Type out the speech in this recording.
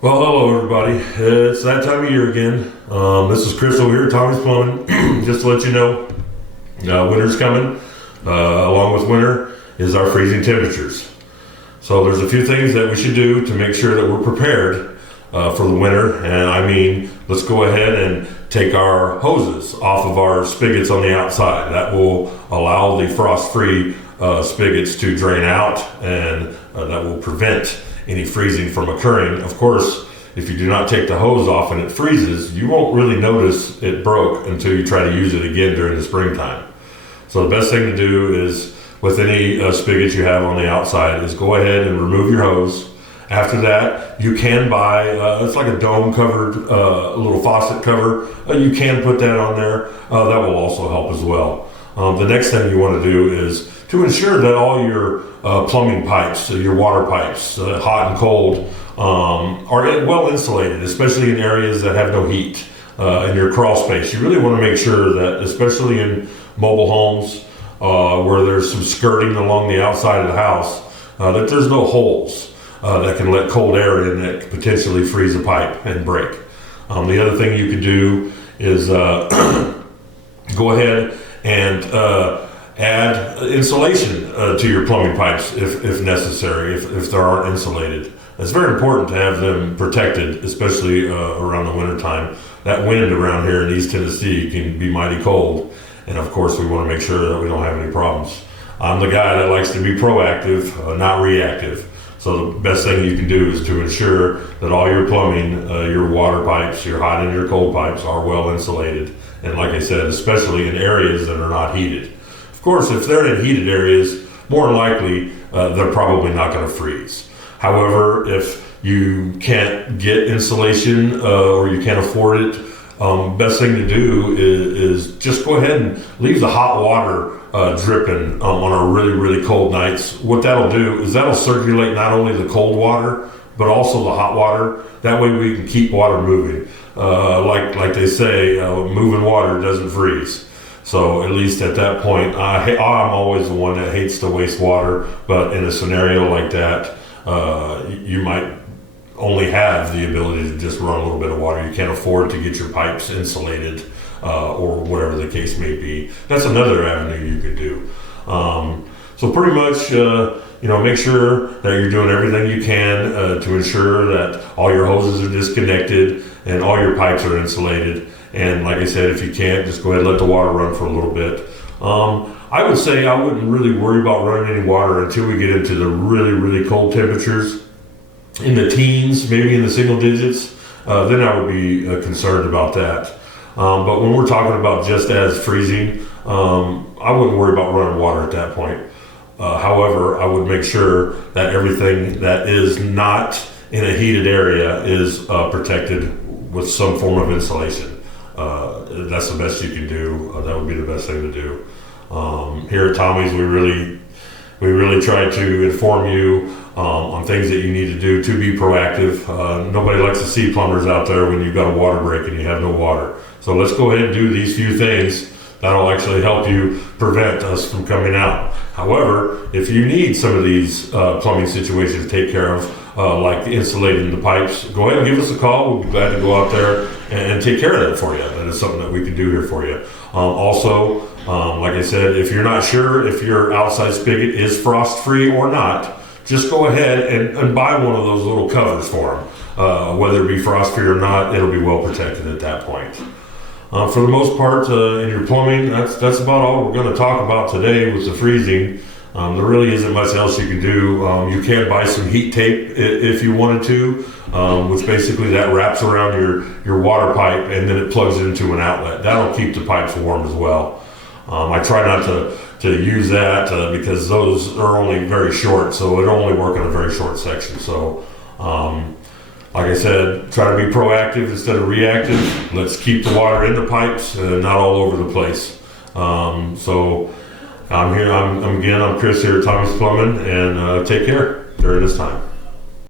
Well, hello everybody. It's that time of year again. This is Chris over here at Tommy's Plumbing. Just to let you know, winter's coming. Along with winter is our freezing temperatures. So there's a few things that we should do to make sure that we're prepared for the winter. And I mean, let's go ahead and take our hoses off of our spigots on the outside. That will allow the frost-free spigots to drain out, and that will prevent any freezing from occurring. Of course, if you do not take the hose off and it freezes, you won't really notice it broke until you try to use it again during the springtime. So the best thing to do is, with any spigot you have on the outside, is go ahead and remove your hose. After that, you can buy, it's like a dome covered little faucet cover. You can put that on there. That will also help as well. The next thing you want to do is to ensure that all your plumbing pipes, your water pipes, hot and cold, are well insulated, especially in areas that have no heat in your crawl space. You really want to make sure that, especially in mobile homes where there's some skirting along the outside of the house, that there's no holes that can let cold air in that could potentially freeze a pipe and break. The other thing you could do is go ahead and add insulation to your plumbing pipes if necessary, if they aren't insulated. It's very important to have them protected, especially around the winter time. That wind around here in East Tennessee can be mighty cold, and of course we want to make sure that we don't have any problems. I'm the guy that likes to be proactive, not reactive. So the best thing you can do is to ensure that all your plumbing, your water pipes, your hot and your cold pipes are well insulated. And like I said, especially in areas that are not heated. Of course, if they're in heated areas, more than likely, they're probably not going to freeze. However, if you can't get insulation or you can't afford it, best thing to do is just go ahead and leave the hot water dripping on our really, really cold nights. What that'll do is that'll circulate not only the cold water, but also the hot water. That way we can keep water moving. Like they say, moving water doesn't freeze. So at least at that point, I'm always the one that hates to waste water, but in a scenario like that, you might only have the ability to just run a little bit of water. You can't afford to get your pipes insulated or whatever the case may be. That's another avenue you could do. So pretty much, make sure that you're doing everything you can to ensure that all your hoses are disconnected and all your pipes are insulated. And like I said, if you can't, just go ahead and let the water run for a little bit. I would say I wouldn't really worry about running any water until we get into the really, really cold temperatures in the teens, maybe in the single digits. Then I would be concerned about that. But when we're talking about just as freezing, I wouldn't worry about running water at that point. However, I would make sure that everything that is not in a heated area is protected with some form of insulation. That's the best you can do. That would be the best thing to do. Here at Tommy's, we really try to inform you on things that you need to do to be proactive. Nobody likes to see plumbers out there when you've got a water break and you have no water. So let's go ahead and do these few things. That'll actually help you prevent us from coming out. However, if you need some of these plumbing situations to take care of, like insulating the pipes, go ahead and give us a call. We'll be glad to go out there and take care of that for you. That is something that we can do here for you. Also, like I said, if you're not sure if your outside spigot is frost-free or not, just go ahead and buy one of those little covers for them. Whether it be frost-free or not, it'll be well protected at that point. For the most part, in your plumbing, that's about all we're going to talk about today with the freezing. There really isn't much else you can do. You can buy some heat tape if you wanted to, which basically that wraps around your water pipe and then it plugs it into an outlet. That'll keep the pipes warm as well. I try not to use that because those are only very short, so it'll only work in a very short section. So, like I said, try to be proactive instead of reactive. Let's keep the water in the pipes and not all over the place. So I'm Chris here at Tommy's Plumbing, and take care during this time.